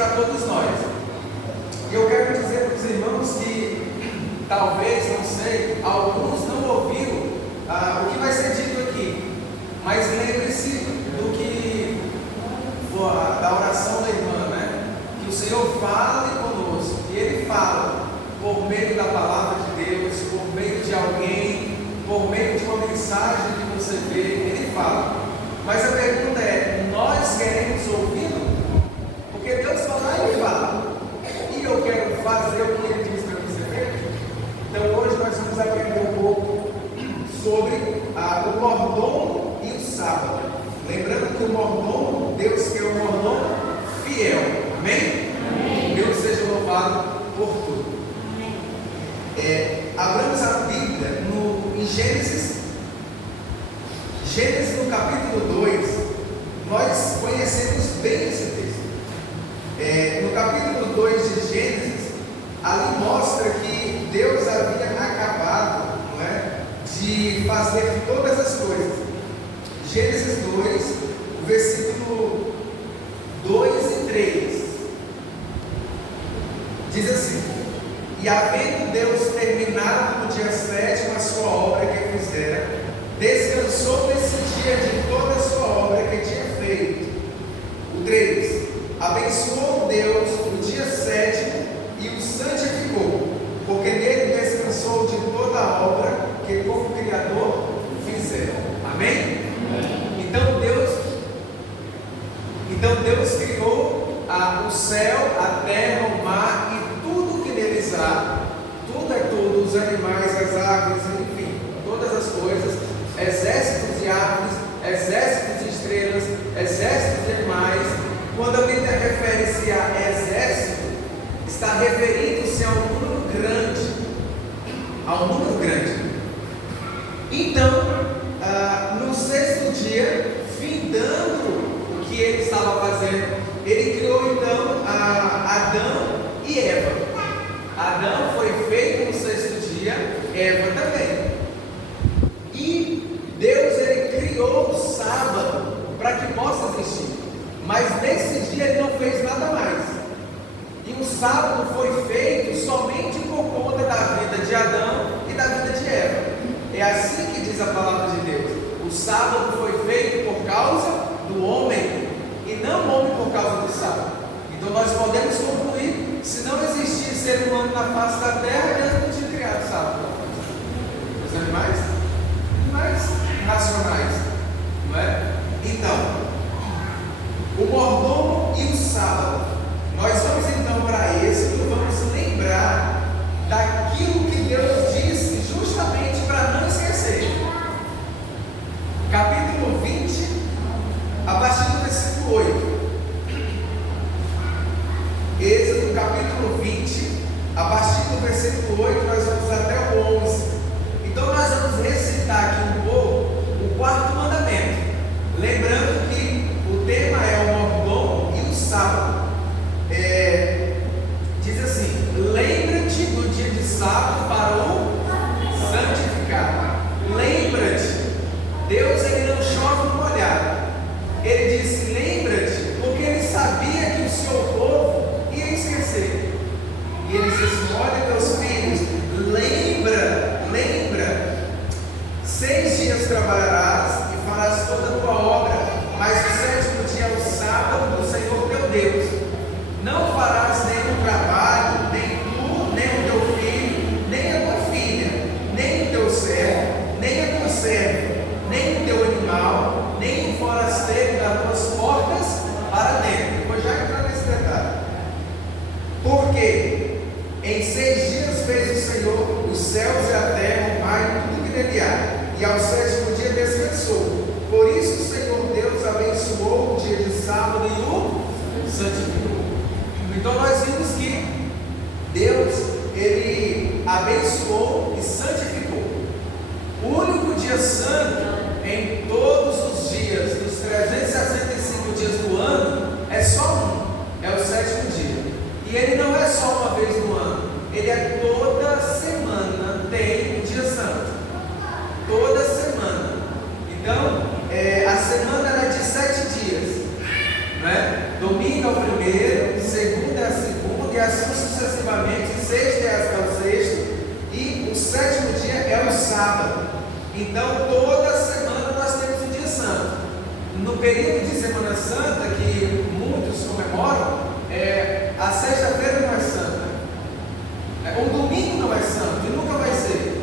para todos nós. E eu quero dizer para os irmãos que talvez, não sei, alguns não ouviram o que vai ser dito aqui, mas lembre-se do que da oração da irmã, né? Que o Senhor fale conosco, e Ele fala por meio da palavra de Deus, por meio de alguém, por meio de uma mensagem que você vê, Ele fala. Mas a pergunta é: nós queremos ouvi-lo? Porque Deus fala e Ele fala, e eu quero fazer o que Ele diz para mim ser feito. Então hoje nós vamos aprender um pouco sobre o mordomo e o sábado. Lembrando que o mordomo, Deus que é o mordomo fiel. Amém? Amém. Deus seja louvado por tudo. Abramos a Bíblia em Gênesis no capítulo 2. Nós conhecemos bem esse texto. No capítulo 2 de Gênesis, ali mostra que Deus havia acabado, não é, de fazer todas as coisas. Gênesis 2, o versículo 2 e 3 diz assim: e havendo Deus terminado no dia 7 a sua obra que fizera, descansou nesse dia de toda a sua obra que tinha feito. O 3: abençoou Deus o dia 7 e o santificou, porque nele descansou de toda a obra que como Criador fizera. Amém? Então Deus criou o céu, a terra, o mar e tudo que neles há. Tudo é tudo, os animais, as árvores, enfim, todas as coisas, exércitos de árvores, exércitos de estrelas, exércitos de animais. Quando a Bíblia refere-se a exército, está referindo-se a um número grande. Então, no sexto dia, findando o que ele estava fazendo, ele criou então Adão e Eva. Adão foi feito no sexto dia, Eva também. E Deus, ele criou o sábado para que possa existir. Mas nesse dia ele não fez nada mais. E o sábado foi feito somente por conta da vida de Adão e da vida de Eva. É assim que diz a palavra de Deus: o sábado foi feito por causa do homem, e não o homem por causa do sábado. Então nós podemos concluir: se não existisse ser humano na face da terra, Deus não tinha criado o sábado. Os animais racionais, não é? Então, o mordomo e o sábado. Nós vamos então para Êxodo, vamos lembrar daquilo que Deus disse, justamente para não esquecer. Capítulo 20, a partir do versículo 8. Êxodo capítulo 20, a partir do versículo 8, nós vamos até o 11. Então nós vamos recitar aqui um pouco o quarto mandamento. Lembrando que o tema é o mordomo e o sábado. Diz assim: lembra-te do dia de sábado para o santificar. Lembra-te. Deus, ele não chove no molhado. Ele disse: lembra-te, porque ele sabia que o seu povo ia esquecer. E ele disse assim: olha, meus filhos, lembra, 6 dias trabalharás e farás toda a tua obra, mas o 7º dia é o sábado do Senhor teu Deus. Não farás nenhum trabalho, nem tu, nem o teu filho, nem a tua filha, nem o teu servo, nem a tua serva, nem o teu animal, nem o forasteiro das tuas portas para dentro. Vou já entrar nesse detalhe. Porque em 6 dias fez o Senhor os céus e a terra, o mar e tudo que nele há, e ao 7º dia descansou. Por isso o Senhor Deus abençoou o dia de sábado e o santificou. Então nós vimos que Deus, ele abençoou e santificou. O único dia santo em todos os dias, dos 365 dias do ano, é só um, é o 7º dia. E ele não é só uma vez no ano, ele é toda semana tem um dia santo. Toda semana. Domingo é o primeiro, segunda é a segunda, e assim sucessivamente, sexta é o sexto, e o sétimo dia é o sábado. Então, toda semana nós temos um dia santo. No período de Semana Santa, que muitos comemoram, a sexta-feira não é santa, o domingo não é santo, e nunca vai ser.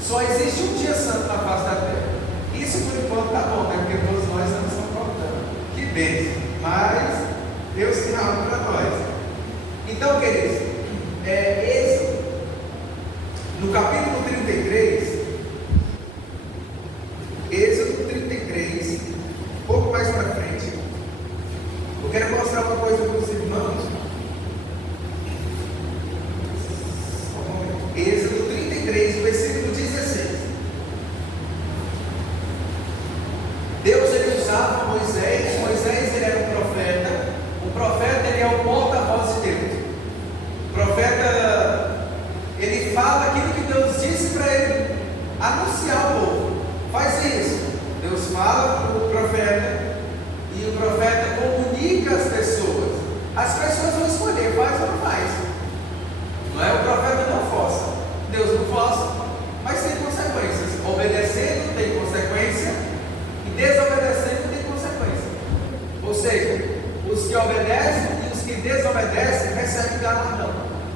Só existe um dia santo na face da terra. Isso por enquanto está bom, né? Porque todos nós estamos concordando. Que bênção! Mas Deus tem algo para nós. Então, queridos, Êxodo, no capítulo 33, Êxodo 33, um pouco mais para frente, eu quero mostrar uma coisa para os irmãos. Êxodo 33, versículo 16. Deus ele usava Moisés. Moisés ele era um profeta. O profeta ele é o porta-voz de Deus. O profeta ele fala aquilo que Deus disse para ele anunciar ao povo. Faz isso. Deus fala para o profeta e o profeta comunica às pessoas. As pessoas vão escolher, faz ou não faz. Não é? O profeta não força. Deus não força, mas tem consequências. Obedecendo tem consequência e desobedecendo tem consequência. Ou seja, os que obedecem e os que desobedecem recebem galardão.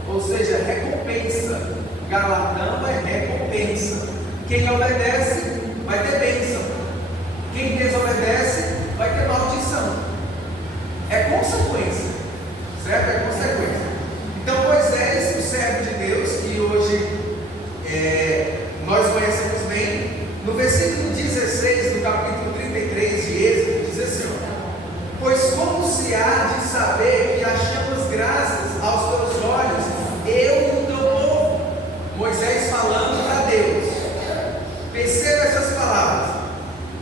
Ou seja, recompensa. Galardão é recompensa. Quem obedece vai ter bênção. Quem desobedece vai ter maldição. É consequência. Certo? É consequência. Então Moisés, o servo de Deus, que hoje nós conhecemos bem, no versículo 16 do capítulo 33 de Êxodo, diz assim: pois como se há de saber que achamos graças aos teus olhos, eu e o teu povo? Moisés falando para Deus. Perceba essas palavras: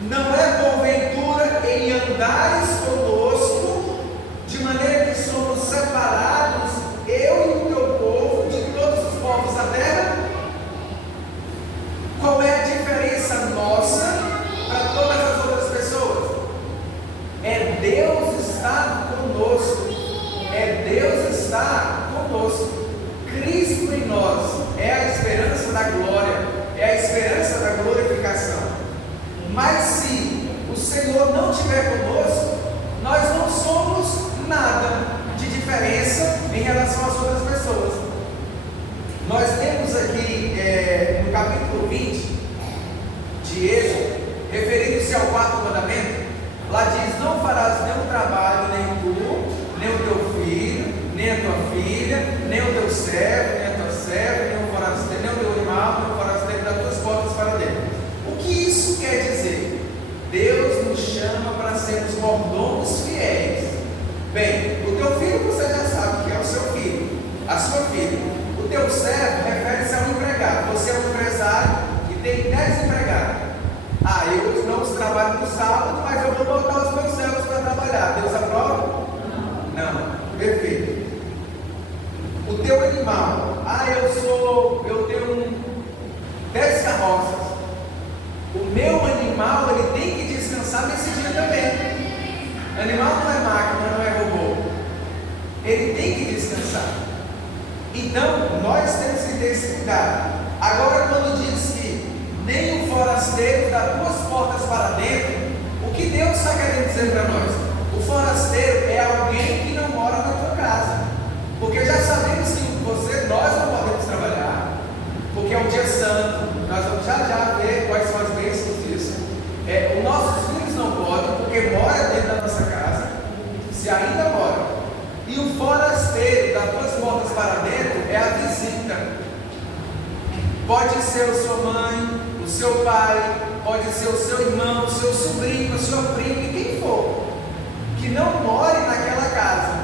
não é porventura em andares conosco, de maneira que somos separados, eu e o teu povo, de todos os povos da terra? Qual é a diferença nossa para todas as outras pessoas? É Deus estar conosco. É Deus estar conosco. Cristo em nós é a esperança da glória, é a esperança da glorificação. Mas se o Senhor não estiver conosco, nós não somos nada de diferença em relação às outras pessoas. Nós temos aqui no capítulo 20 de Êxodo, referindo-se ao quarto mandamento, lá diz: não farás nenhum trabalho, nem tu, nem o teu filho, nem a tua filha, nem o teu servo, nem a tua serva, nem o forasteiro, nem o teu animal, nem o forasteiro das tuas portas para dentro. O que isso quer dizer? Deus nos chama para sermos mordomos fiéis. Bem, o teu filho você já sabe que é o seu filho, a sua filha. O teu servo refere-se ao empregado. Você é um empresário e tem 10 empregados. Eu não trabalho no sábado, mas eu vou botar os meus servos para trabalhar. Deus aprova? Não. Perfeito. O teu animal. Eu tenho 10 carroças. O meu animal, ele tem que descansar nesse dia também. Animal não é máquina, não é robô. Ele tem que descansar. Então, nós temos que ter esse cuidado. Agora, quando diz que nem o forasteiro das tuas portas para dentro, o que Deus está querendo dizer para nós? O forasteiro é alguém que não mora na tua casa. Porque já sabemos que nós não podemos trabalhar, porque é um dia santo. Nós vamos já ver quais são as bênçãos disso. Os nossos filhos não podem, porque mora dentro da nossa casa, se ainda mora. E o forasteiro das tuas portas para dentro é a visita. Pode ser a sua mãe, o seu pai, pode ser o seu irmão, o seu sobrinho, a sua prima, e quem for, que não more naquela casa.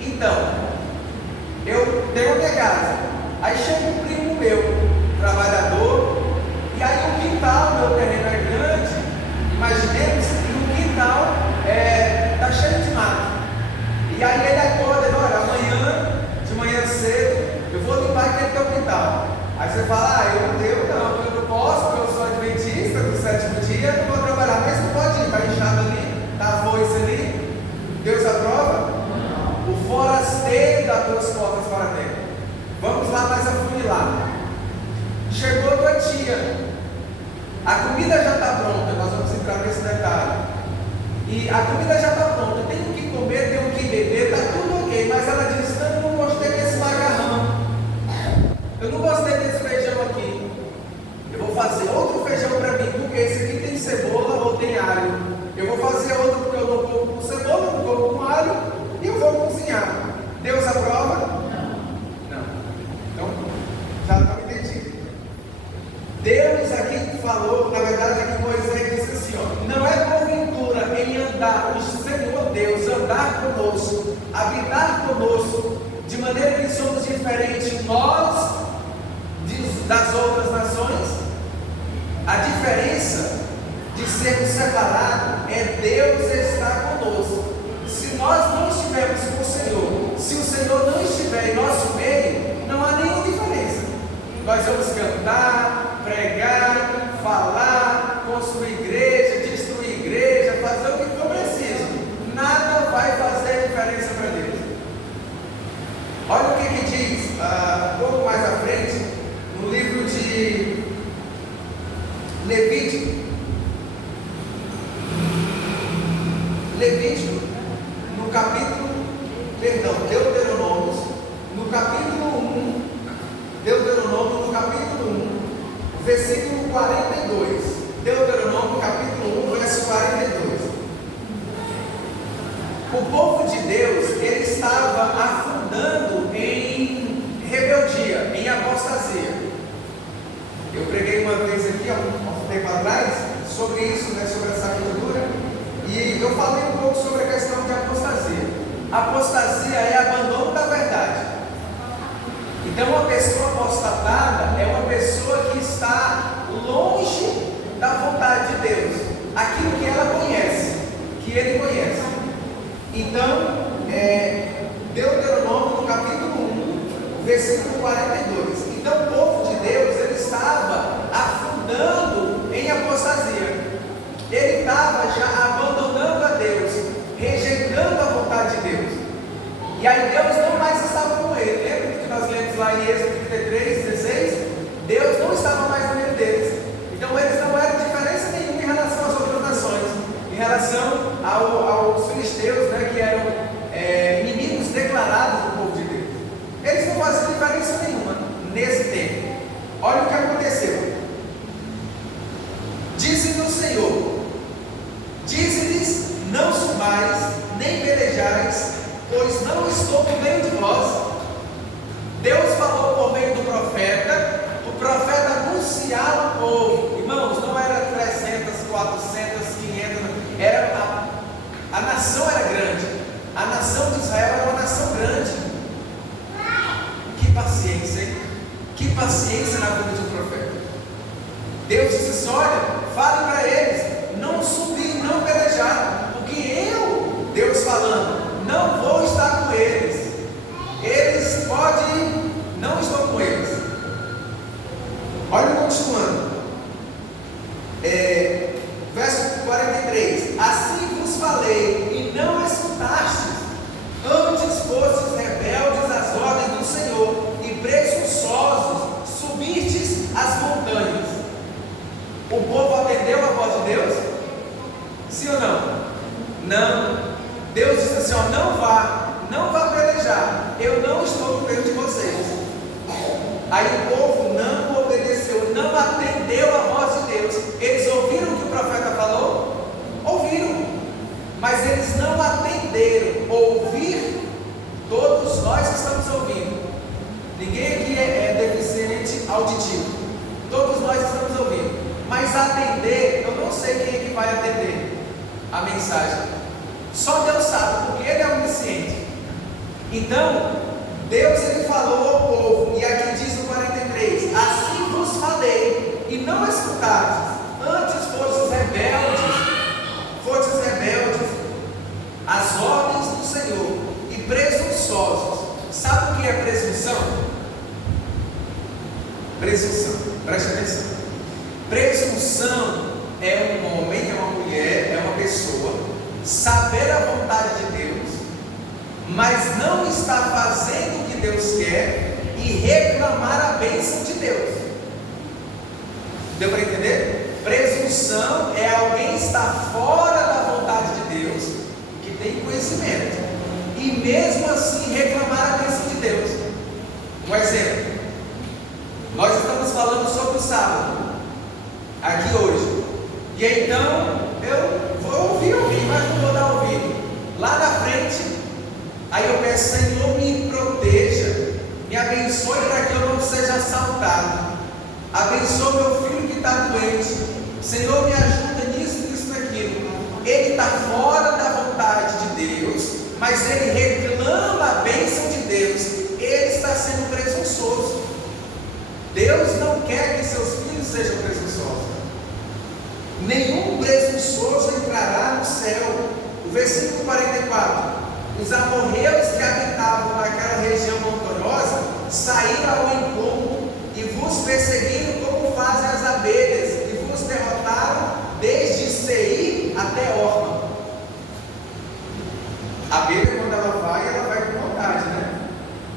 Então, eu tenho a minha casa, aí chega um primo meu, trabalhador, e aí o quintal, meu terreno é grande, imaginemos que no quintal está cheio de mato. E aí ele acorda e olha, amanhã, de manhã cedo, eu vou limpar aquele teu quintal. Aí você fala: eu não posso, porque eu sou adventista do sétimo dia, não vou trabalhar. Mas não pode ir, está inchado ali, está a foice ali. Deus aprova? das tuas portas para dentro. Vamos lá mais afunilar. Chegou tua tia, a comida já está pronta, nós vamos entrar nesse detalhe. E a comida já está pronta, tenho que comer, tenho que beber, está tudo ok, mas ela disse: não, eu não gostei desse macarrão, eu não gostei desse feijão aqui, eu vou fazer outro feijão para mim, porque esse aqui tem cebola ou tem alho. Eu vou fazer outro porque eu não como com cebola, não como com alho, e eu vou cozinhar. Deus aprova? Não. Então, já está entendido. Deus aqui falou, na verdade aqui Moisés disse assim, ó: não é porventura em andar, o Senhor Deus andar conosco, habitar conosco, de maneira que somos diferentes nós das outras nações? A diferença de sermos separados é Deus estar conosco. Se nós não estivermos com o Senhor, se o Senhor não estiver em nosso meio, não há nenhuma diferença. Nós vamos cantar, pregar, falar, construir igreja, destruir igreja, fazer o que for preciso. Nada vai fazer diferença para Deus. Olha o que diz um pouco mais à frente, no livro de Deuteronômio, no capítulo 1, versículo 42. Deuteronômio, capítulo 1, verso 42. O povo de Deus, ele estava afundando em rebeldia, em apostasia. Eu preguei uma vez aqui, há um tempo atrás, sobre isso, sobre essa cultura, e eu falei um pouco sobre a questão de apostasia. Apostasia é abandono da verdade. Então, uma pessoa apostatada é uma pessoa que está longe da vontade de Deus, aquilo que ela conhece, que ele conhece. Então, Deuteronômio, no capítulo 1, versículo 42. Então, o povo de Deus, ele estava afundando em apostasia. Ele estava já abandonando a Deus, rejeitando a vontade de Deus. E aí Deus não mais estava com ele. Lembra que nós lemos lá em Êxodo 33, 16? Deus não estava mais no meio deles. Então eles não eram diferença nenhuma em relação às outras nações, em relação aos filisteus, que eram inimigos declarados do povo de Deus. Eles não faziam diferença nenhuma nesse tempo. Olha o que aconteceu. Disse-lhe o Senhor: dize-lhes, não subais, nem pelejais, pois não estou no meio de vós. Deus falou por meio do profeta, o profeta anunciava ao povo. Irmãos, não era 300, 400, 500, a nação era grande, a nação de Israel era uma nação grande. Que paciência, hein? Que paciência na vida de um profeta. Deus disse assim: olha, fale para eles, não subir, não pelejar, porque eu, Deus falando, não vou estar com eles. Eles podem, não estou com eles. Olha continuando, verso 43. Assim vos falei e não escutastes, antes fostes rebeldes às ordens do Senhor e presunçosos, subistes as montanhas. O povo atendeu a voz de Deus? Sim ou não? Não. Deus disse assim: ó, não vá pelejar, eu não estou no meio de vocês. Aí o povo não obedeceu, não atendeu a voz de Deus. Eles ouviram o que o profeta falou? Ouviram, mas eles não atenderam. Ouvir, todos nós estamos ouvindo. Ninguém aqui é deficiente auditivo, todos nós estamos ouvindo. Mas atender, eu não sei quem é que vai atender a mensagem. Só Deus sabe, porque Ele é onisciente. Então, Deus ele falou ao povo, e aqui diz no 43: assim vos falei, e não escutastes, antes fostes rebeldes, às ordens do Senhor, e presunçosos. Sabe o que é presunção? Presunção, preste atenção. Presunção é um homem, é uma mulher, é uma pessoa saber a vontade de Deus, mas não está fazendo o que Deus quer e reclamar a bênção de Deus. Deu para entender? Presunção é alguém estar fora da vontade de Deus, que tem conhecimento, e mesmo assim reclamar a bênção de Deus. Um exemplo: nós estamos falando sobre o sábado aqui hoje, e então eu vou ouvir alguém, mas não vou dar ouvido. Lá na frente, aí eu peço: Senhor, me proteja, me abençoe para que eu não seja assaltado, abençoe meu filho que está doente, Senhor, me ajuda nisso, nisso, naquilo. Ele está fora da vontade de Deus, mas ele reclama a bênção de Deus. Ele está sendo presunçoso. Deus não quer que seus filhos sejam presunçosos. Nenhum presunçoso entrará no céu. O versículo 44: os amorreus que habitavam naquela região montanhosa saíram ao encontro e vos perseguiram como fazem as abelhas, e vos derrotaram desde Seir até Orma. A abelha, quando ela vai com vontade, né?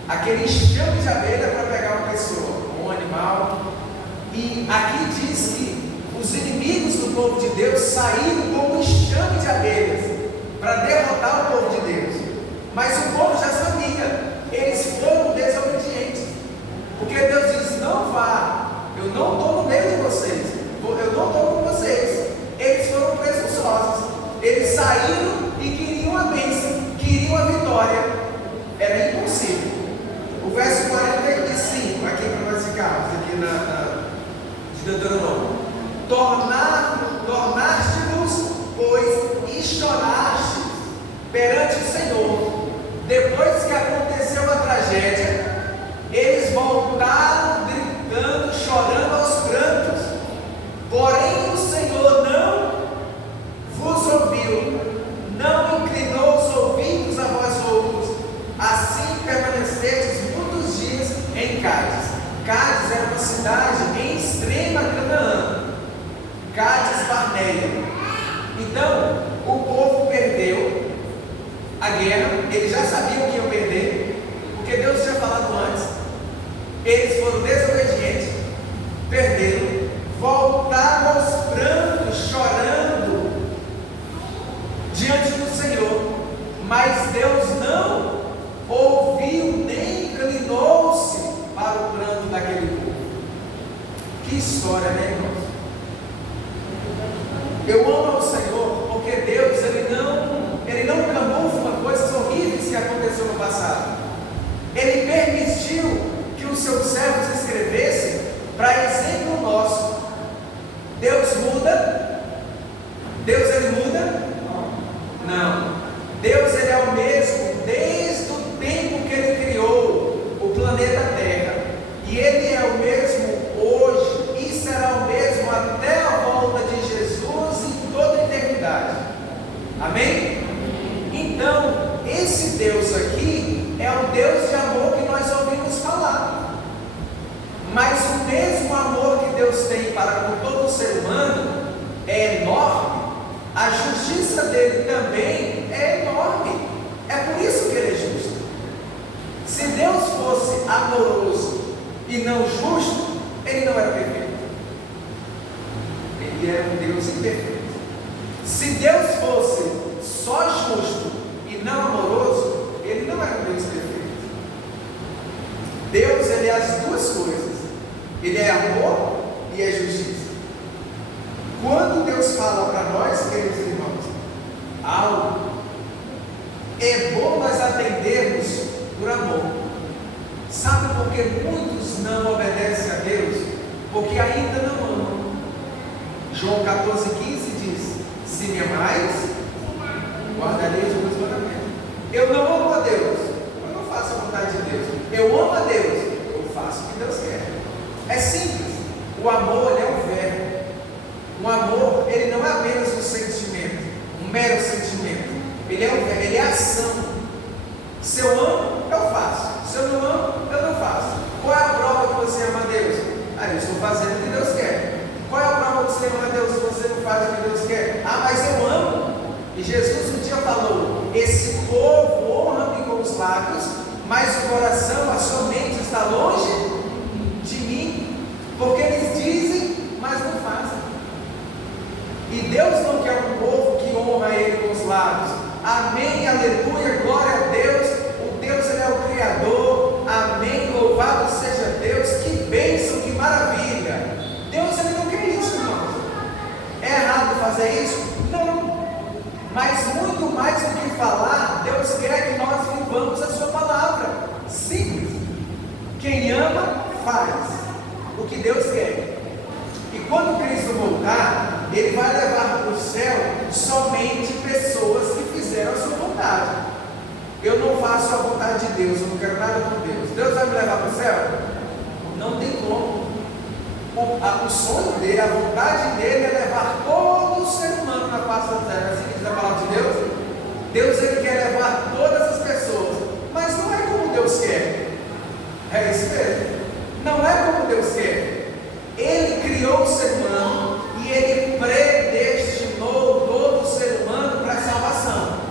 Aquele enxame de abelha para pegar uma pessoa, um animal. E aqui diz que os inimigos do povo de Deus saíram como um enxame de abelhas para derrotar o povo de Deus. Mas o povo já sabia, eles foram desobedientes, porque Deus diz: não vá, eu não estou no meio de vocês, eu não estou com vocês. Eles foram presunçosos, eles saíram e queriam a bênção, queriam a vitória. Era impossível. O verso 45, aqui para nós ficarmos, aqui de Deuteronômio: tornaste-vos, pois, e chorastes perante o Senhor. Depois que aconteceu a tragédia, eles voltaram gritando, chorando aos prantos. Porém o Senhor não vos ouviu, não inclinou os ouvidos a vós outros. Assim permanecestes muitos dias em Cádiz. Cádiz era uma cidade em extrema Canaã, Cádiz Barneia. Então o povo perdeu a guerra. Eles já sabiam que iam perder, porque Deus tinha falado antes. Eles foram desobedientes, perderam, voltaram aos prantos, chorando diante do Senhor. Mas Deus não ouviu, nem inclinou-se para o pranto daquele povo. Que história, né, irmãos? Eu amo ao Senhor, porque Deus, Ele não clamou por coisas horríveis que aconteceu no passado. Ele permitiu que os seus servos escrevessem para exemplo nosso. Deus muda? Deus, Ele muda? Não. Deus, Ele é o mesmo desde o tempo que Ele criou o planeta Terra. E Ele é o mesmo hoje e será o mesmo até a volta de Jesus em toda a eternidade. Amém? Então, esse Deus aqui é o Deus de amor que nós ouvimos falar. Mas o mesmo amor que Deus tem para com todo ser humano é enorme. A justiça dele também é enorme. É por isso que ele é justo. Se Deus fosse amoroso e não justo, ele não era perfeito. Ele era um Deus imperfeito. Se Deus fosse só justo e não amoroso, ele não era um Deus perfeito. Deus, ele é as duas coisas. Ele é amor e é justiça. Quando Deus fala para nós, queridos irmãos, algo, é bom nós atendermos por amor. Sabe por que muitos não obedecem a Deus? Porque ainda não amam. João 14,15 diz: se me amais, guardarei os meus mandamentos. Eu não amo a Deus, eu não faço a vontade de Deus. Eu amo a Deus, eu faço o que Deus quer. É simples. O amor, ele é um verbo. O amor, ele não é apenas um sentimento, um mero sentimento. Ele é um verbo, ele é ação. Se eu amo, eu faço. Se eu não amo, eu não faço. Qual é a prova que você ama a Deus? Eu estou fazendo o que Deus quer. Qual é a prova que você ama a Deus se você não faz o que Deus quer? Mas eu amo. E Jesus um dia falou: esse povo honra-me com os lábios, mas o coração, a sua mente está longe de mim, porque eles dizem, mas não fazem. E Deus não quer um povo que honra Ele com os lábios. Amém, aleluia, glória a Deus. O Deus, Ele é o Criador. Amém, louvado seja Deus. Que bênção, que maravilha. Deus, Ele não quer isso, irmãos. É errado fazer isso? Não. Mas muito mais do que falar, Deus quer que nós vivamos a sua palavra. Simples. Quem ama, faz o que Deus quer. E quando Cristo voltar, Ele vai levar para o céu somente pessoas que fizeram a sua vontade. Eu não faço a vontade de Deus, eu não quero nada com Deus. Deus vai me levar para o céu? Não tem como. O sonho dele, a vontade dele é levar todo ser humano na face da terra. Assim diz a palavra de Deus. Deus, Ele quer levar todas as pessoas, mas não é como Deus quer. É isso mesmo. Não é como Deus quer. Ele criou o ser humano e Ele predestinou todo o ser humano para a salvação.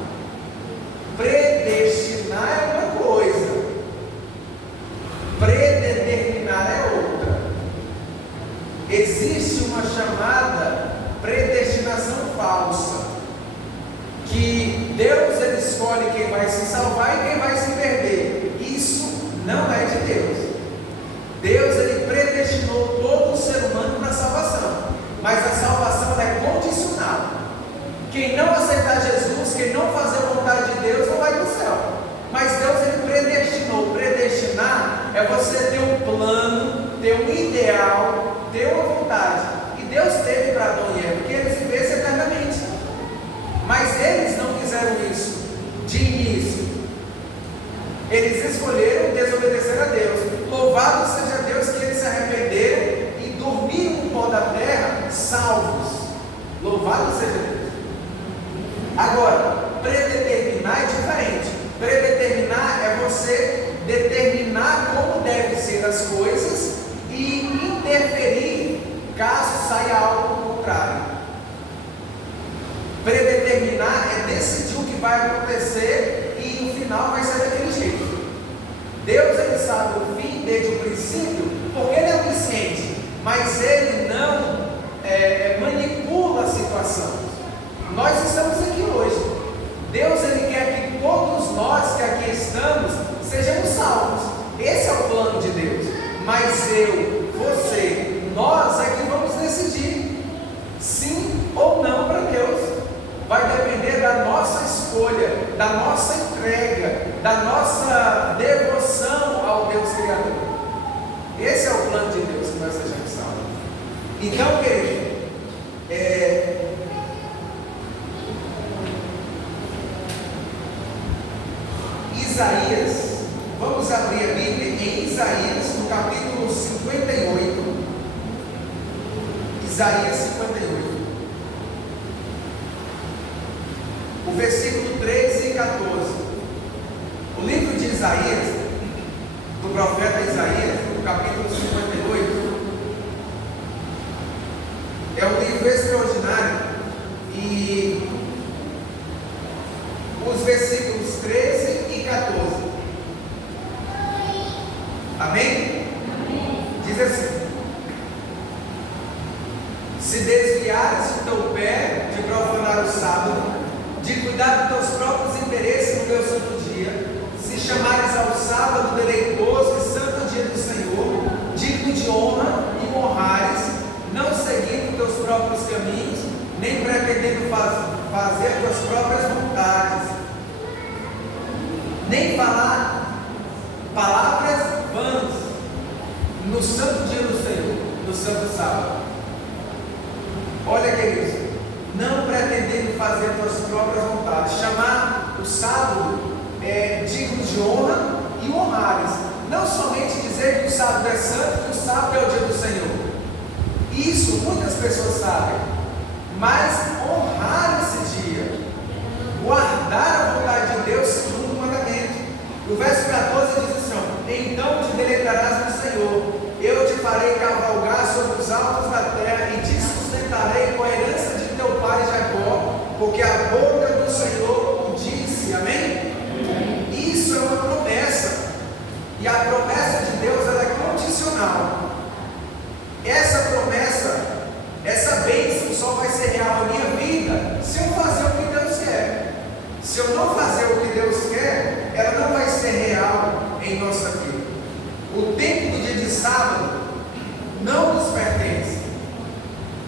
Predestinar é uma coisa, predeterminar é outra. Existe uma chamada predestinação falsa, que Deus, Ele escolhe quem vai se salvar e quem vai se perder. Isso não é de Deus. Deus, Ele predestinou todo o ser humano para a salvação, mas a salvação é condicional. Quem não aceitar Jesus, quem não fazer a vontade de Deus, não vai para o céu. Mas Deus, Ele predestinou. Predestinar é você ter um plano, ter um ideal, ter uma vontade. E Deus teve para Adão e Eva, que eles vivessem eternamente. Mas eles não fizeram isso de início. Eles escolheram desobedecer a Deus. Louvado seja Deus que eles se arrependeram e dormiram no pó da terra, salvos. Louvado seja Deus. Agora, predeterminar é diferente. Predeterminar é você determinar como devem ser as coisas e interferir caso saia algo contrário. Predeterminar é decidir o que vai acontecer e no final vai ser daquele jeito. Deus, Ele sabe o fim desde o princípio, porque Ele é onisciente, mas Ele não manipula a situação. Nós estamos aqui hoje. Deus, Ele quer que todos nós que aqui estamos sejamos salvos. Esse é o plano de Deus. Mas eu, você, nós é que vamos decidir sim ou não para Deus. Vai depender da nossa escolha, da nossa entrega, da nossa devoção ao Deus Criador. Esse é o plano de Deus, que nós sejamos salvos. Então, querido, Isaías, vamos abrir a Bíblia em Isaías, no capítulo 58. Isaías 58. O versículo 13 e 14. O livro de Isaías, do profeta Isaías, no capítulo 58, é um livro extraordinário. E os versículos 13 e 14. Amém? Diz assim: se desviares o teu pé de profanar o sábado, de cuidar dos teus próprios interesses no meu santo dia, se chamares ao sábado deleitoso e santo dia do Senhor, digno de honra, e honrares, não seguindo teus próprios caminhos, nem pretendendo fazer tuas próprias vontades, nem falar palavras vãs no santo dia do Senhor, no santo sábado. Olha, queridos, não pretendendo fazer tuas próprias vontades, chamar o sábado digno de honra e honrares, não somente dizer que o sábado é santo, que o sábado é o dia do Senhor. Isso muitas pessoas sabem, mas honrar esse dia, guardar a vontade de Deus segundo o mandamento. O verso 14 diz assim: então te deleitarás no Senhor, eu te farei cavalgar sobre os altos da terra e te sustentarei com a herança de teu pai Jacó, porque a boca do Senhor o disse. Amém? Isso é uma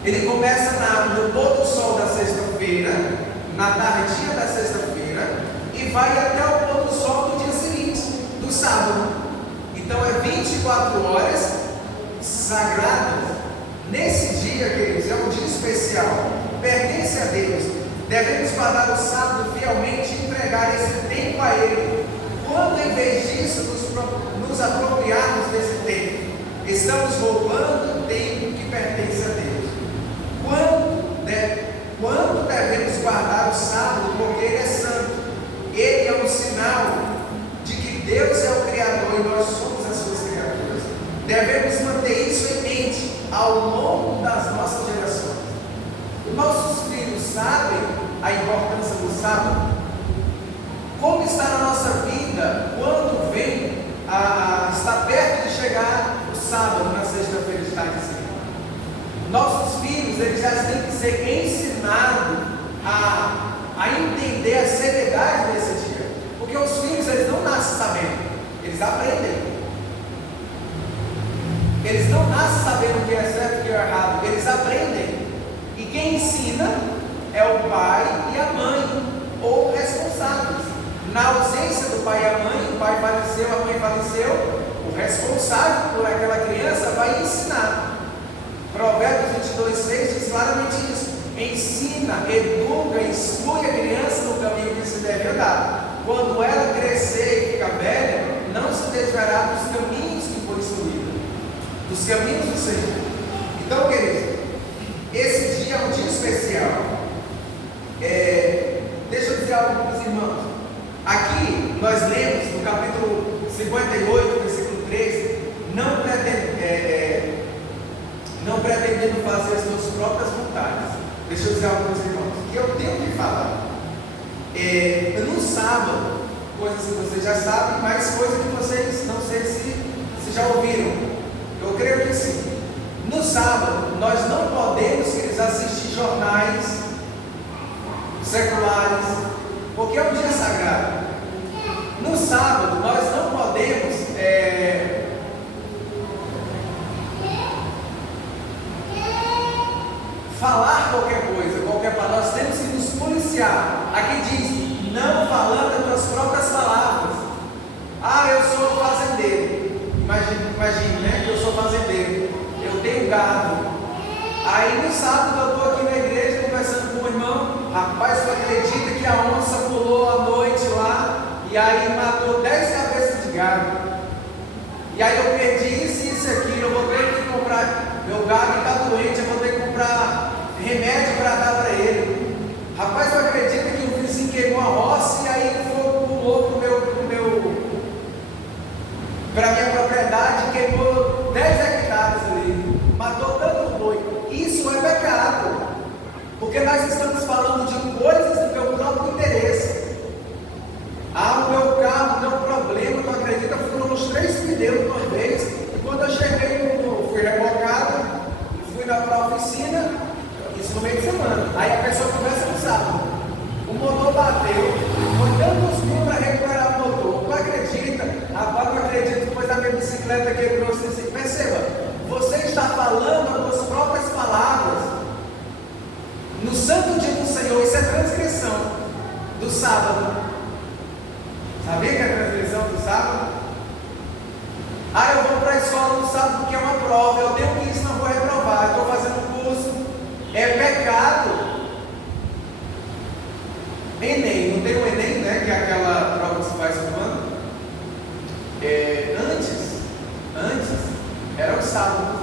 Ele começa no pôr do sol da sexta-feira, na tardinha da sexta-feira, e vai até o pôr do sol do dia seguinte, do sábado. Então é 24 horas sagradas. Nesse dia, queridos, é um dia especial, pertence a Deus. Devemos guardar o sábado fielmente e entregar esse tempo a Ele. Quando, em vez disso, nos apropriarmos desse tempo, estamos roubando o tempo que pertence a Deus. Quando devemos guardar o sábado? Porque Ele é santo. Ele é um sinal de que Deus é o Criador e nós somos as suas criaturas. Devemos manter isso em mente ao longo das nossas gerações. Nossos filhos sabem a importância do sábado. Como está na nossa vida quando está perto de chegar o sábado, na sexta-feira de tarde? Nossos filhos, eles já têm que ser ensinados a entender a seriedade desse dia. Porque os filhos, eles não nascem sabendo, eles aprendem. Eles não nascem sabendo o que é certo e o que é errado, eles aprendem. E quem ensina é o pai e a mãe, ou responsáveis. Na ausência do pai e a mãe, o pai faleceu, a mãe faleceu, o responsável por aquela criança vai ensinar. Provérbios 22:6 diz claramente isso: ensina, educa, instrui a criança no caminho que se deve andar. Quando ela crescer e ficar velha, não se desviará dos caminhos que foi instruída, dos caminhos do Senhor. Então, queridos, esse dia é um dia especial. Deixa eu dizer algo para os irmãos. Aqui nós lemos no capítulo 58, versículo 13: não pretendendo fazer as suas próprias vontades. Deixa eu dizer algo para os irmãos, que eu tenho que falar. No sábado, coisas que vocês já sabem, mas coisas que vocês não sei se já ouviram. Eu creio que sim. No sábado, nós não podemos, queridos, assistir jornais seculares, porque é um dia sagrado. No sábado, nós não podemos falar qualquer coisa, qualquer palavra. Nós temos que nos policiar. Aqui diz: não falando as tuas próprias palavras. Eu sou fazendeiro. Imagine, né? Que eu sou fazendeiro. Eu tenho gado. Aí no sábado eu estou aqui na igreja conversando com o irmão. Rapaz, você acredita que a onça pulou à noite lá e aí matou 10 cabeças de gado? E aí eu perdi isso e aquilo. Eu vou ter que comprar. Meu gado está doente, eu vou ter que comprar remédio para dar para ele. Rapaz, eu acredito que o vizinho queimou a roça e aí o fogo pulou para a minha propriedade e queimou 10 hectares ali. Matou tanto boi. Isso é pecado. Porque nós estamos falando de coisas do meu próprio interesse. O meu carro deu um problema, tu acredita? Foram os 3 pneus de uma vez. E quando eu cheguei, fui rebocado, fui para a oficina, isso no meio de semana. Aí a pessoa começa no sábado. O motor bateu, foi tantos mil para recuperar o motor. Tu acredita? Rapaz, não acredito, depois a minha bicicleta quebrou. Perceba, você está falando as suas próprias palavras no santo dia do Senhor. Isso é transgressão do sábado. Sabia que é transgressão do sábado? Eu vou para a escola no sábado porque é uma prova, eu tenho que ir, senão vou reprovar, eu estou fazendo curso. É pecado. Enem, não tem o Enem, né? Que é aquela prova que se faz no ano. Antes era o sábado.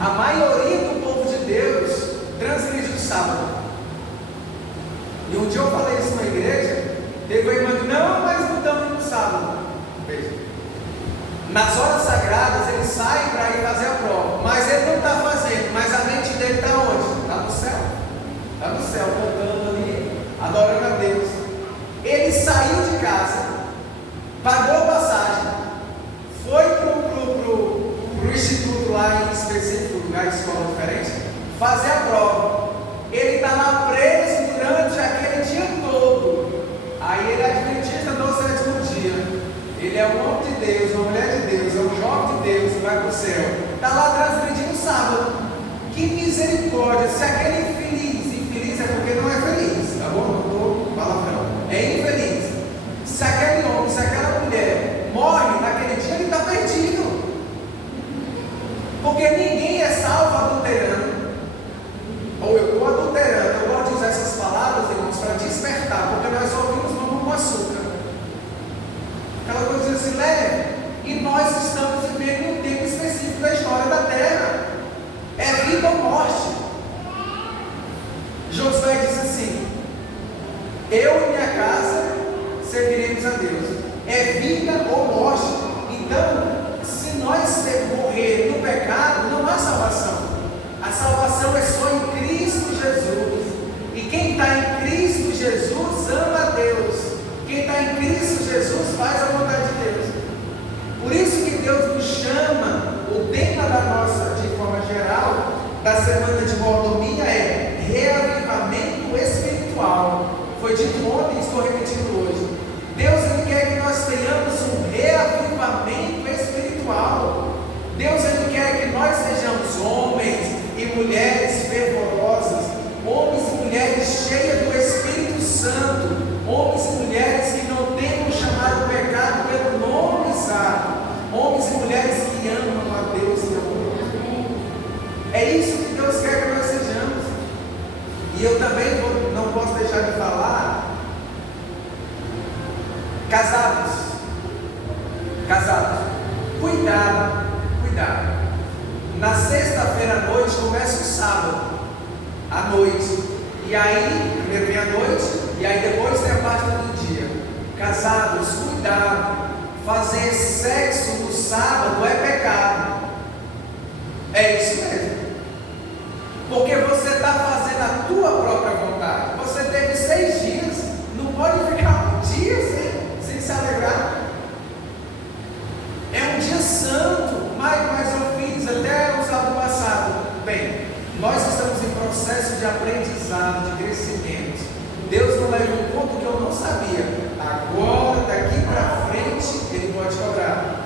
A maioria do povo de Deus transgrediu o sábado. E um dia eu falei isso na igreja, teve uma irmã que não, mas não estamos no sábado. Veja, nas horas sagradas ele sai para ir fazer a prova, mas ele não está fazendo, mas a mente dele está onde? Está no céu. Está no céu, cantando ali, adorando a Deus. Ele saiu de casa, pagou a passagem, foi para o instituto lá em específico, lugar de escola diferente, fazer a prova. Ele está lá preso durante aquele dia todo. Aí ele é adventista do 7º dia. Ele é um homem de Deus, uma mulher de Deus, é um jovem de Deus que vai para o céu. Está lá transgredindo o sábado. misericórdia. Se aquele infeliz é porque não é feliz, tá bom? Não estou palavrão, é infeliz. Se aquele homem, se aquela mulher morre naquele dia, ele está perdido. Porque ninguém é salvo adulterando. Ou eu estou adulterando. Eu gosto de usar essas palavras, irmãos, para despertar, porque nós ouvimos mamão com açúcar. Aquela coisa assim leve. E nós estamos vivendo um tempo específico da história da terra. É vida ou morte. Josué disse assim: eu e minha casa serviremos a Deus. É vida ou morte. Então, se nós morrer no pecado, não há salvação. A salvação é só em Cristo Jesus. E quem está em Cristo Jesus ama a Deus. Quem está em Cristo Jesus faz a vontade de Deus. Por isso que Deus nos chama, o tema da nossa, de forma geral, da semana de mordomia é reavivamento espiritual. Foi dito ontem e estou repetindo hoje. Deus ele quer que nós tenhamos um reavivamento espiritual. Deus ele quer que nós sejamos homens e mulheres fervorosas, homens e mulheres cheias do Espírito Santo, homens e mulheres que não tenham chamado o pecado pelo nome exato, homens e mulheres que amam a Deus e amam a Deus. É isso que Deus quer que nós sejamos. E eu também não posso deixar de falar, casados, cuidado. Na sexta-feira à noite começa o sábado, à noite, e aí, primeiro vem à noite, e aí depois tem a parte do dia. Casados, cuidado, fazer sexo no sábado é pecado, é isso mesmo, porque você está fazendo a tua própria vontade. Você teve 6 dias, não pode ficar um dia sem se alegrar. É um dia santo, mas eu fiz até o sábado passado. Bem, nós estamos em processo de aprendizado, de crescimento. Deus não leva em conta o que eu não sabia. Agora, daqui para frente, Ele pode cobrar.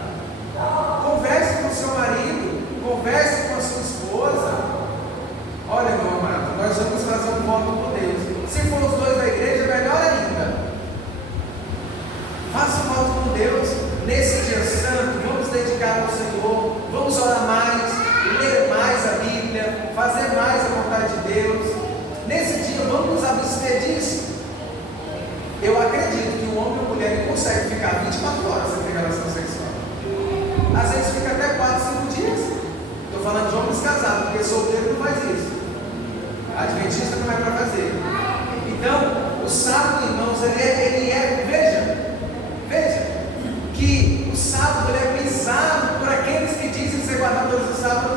Converse com o seu marido, converse com a sua esposa. Olha, meu amado, nós vamos fazer um voto com Deus. Se for os dois da igreja, melhor ainda. Faça um voto com Deus. Nesse dia santo, vamos dedicar ao Senhor, vamos orar mais, ler mais a Bíblia, fazer mais a vontade de Deus. Nesse dia, vamos nos abster disso. Eu acredito que um homem ou mulher consegue ficar 24 horas sem ter relação sexual. Às vezes fica até 4, 5 dias. Estou falando de homens casados, porque solteiro não faz isso. Adventista não é para fazer. Então, o sábado, irmãos, ele é, veja, que o sábado ele é pisado por aqueles que dizem ser guardadores do sábado.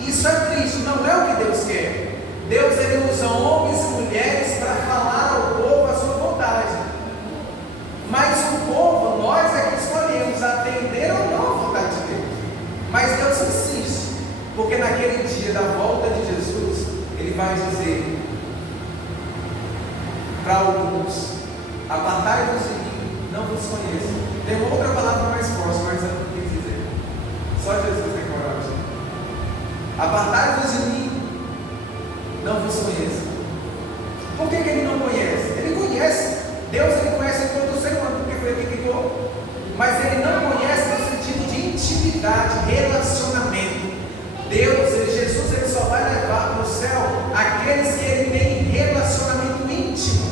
Isso é triste, não é o que Deus quer. Deus ele usa homens e mulheres para falar ao povo a sua vontade. Mas o povo, nós é que escolhemos atender ou não a vontade de Deus. Mas Deus insiste, porque naquele dia da volta de Jesus, Ele vai dizer para alguns: apartai-vos de mim, não vos conheço. Tem uma outra palavra mais forte, mas eu não quis dizer. Só Jesus tem coragem. Apartai-vos de mim, não vos conheço. Por que Ele não conhece? Ele conhece. Deus ele conhece todo o ser humano, porque foi Ele que criou. Mas Ele não conhece no sentido de intimidade, relacionamento. Jesus, Ele só vai levar para o céu aqueles que Ele tem relacionamento íntimo.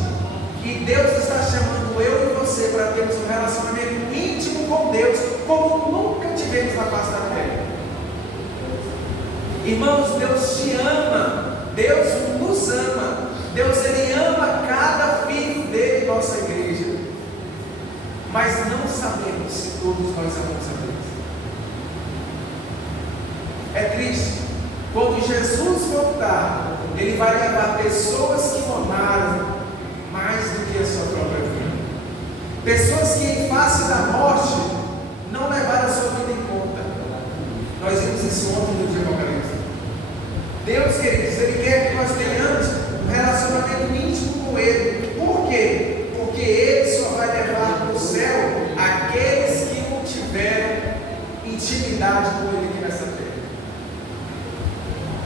E Deus está chamando eu e você para termos um relacionamento íntimo com Deus, como nunca tivemos na face da terra. Irmãos, Deus te ama, Deus nos ama, Deus Ele ama cada filho dele em nossa igreja, mas não sabemos se todos nós amamos a Deus. É triste, quando Jesus voltar, Ele vai levar pessoas que o amaram mais do que a sua própria vida, pessoas que em face da morte não levaram a sua vida em conta. Nós vimos isso ontem no dia do Apocalipse. Deus, queridos, Ele quer que nós tenhamos um relacionamento íntimo com Ele. Por quê? Porque Ele só vai levar para o céu aqueles que não tiveram intimidade com Ele aqui nessa terra.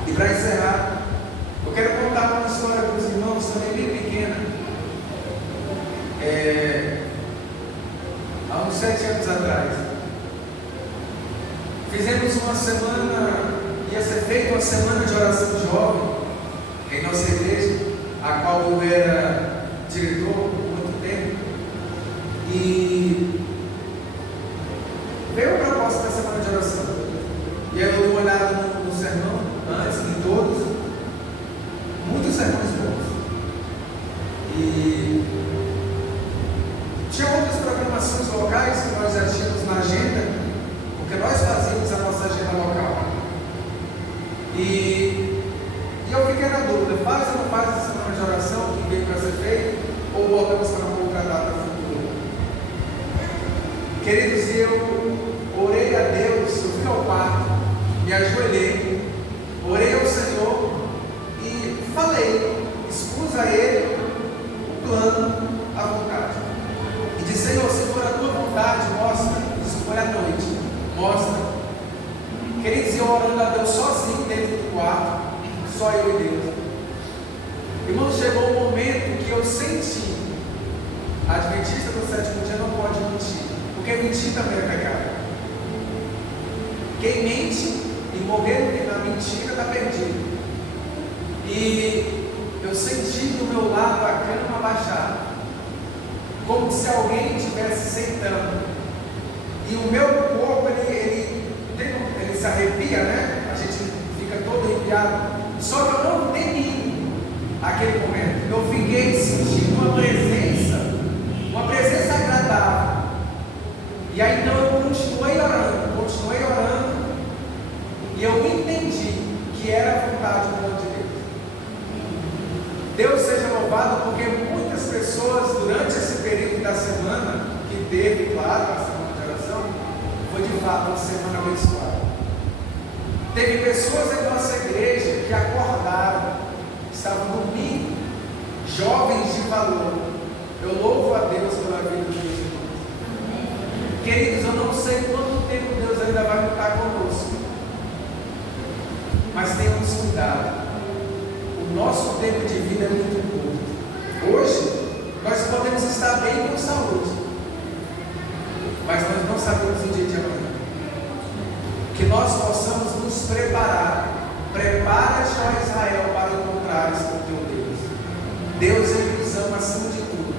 E para encerrar, contar uma história para os irmãos, também bem pequena. Há uns 7 anos atrás, fizemos uma semana, ia ser feita uma semana de oração jovem em nossa igreja, a qual eu era diretor por muito tempo, e veio a proposta da semana de oração, e aí eu dei uma olhada no sermão, antes de todos, muitos sermões bons, e tinha outras programações locais que nós já tínhamos na agenda, porque nós fazíamos a nossa agenda local. E eu fiquei na dúvida, faz ou não faz a semana de oração que veio para ser feita, ou botamos para uma outra data futura? Queridos, eu orei a Deus, eu fui ao quarto, me ajoelhei, orei ao Senhor e falei, expus a Ele o plano, a vontade. E disse: Senhor, se for a tua vontade, mostra. Isso foi à noite, mostra. Queridos, eu orando a Deus sozinho dentro do quarto, só eu e Deus. Irmãos, chegou um momento que eu senti, a adventista do 7º dia não pode mentir, porque mentir também é pecado. Quem mente e morrer na mentira está perdido. E eu senti do meu lado a cama abaixada, como se alguém estivesse sentando, e o meu corpo ele se arrepia, né? A gente fica todo arrepiado, só que eu não temi aquele momento, eu fiquei sentindo uma presença agradável, e aí então eu continuei orando, e eu entendi que era a vontade do plano de Deus. Deus seja louvado, porque muitas pessoas durante esse período da semana, que teve, claro, a semana de oração, foi de fato uma semana abençoada. Teve pessoas em nossa igreja que acordaram, estavam dormindo, jovens de valor. Eu louvo a Deus pela vida dos meus irmãos. Queridos, eu não sei quanto tempo Deus ainda vai lutar conosco, mas tenhamos cuidado. O nosso tempo de vida é muito curto. Hoje, nós podemos estar bem com saúde, mas nós não sabemos o dia de amanhã. Que nós possamos nos preparar. Prepara-te, ó Israel, para encontrares com teu Deus. Deus, Ele nos ama acima de tudo.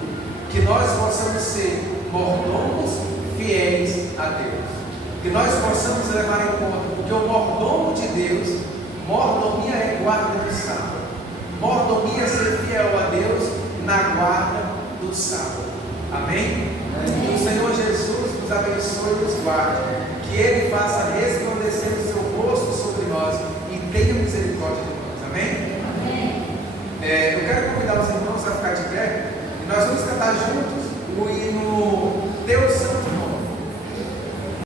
Que nós possamos ser mordomos fiéis a Deus. Que nós possamos levar em conta, porque o mordomo de Deus, mordomia é guarda do sábado. Mordomia é ser fiel a Deus na guarda do sábado. Amém? Que o Senhor Jesus nos abençoe e nos guarde. Que Ele faça resplandecer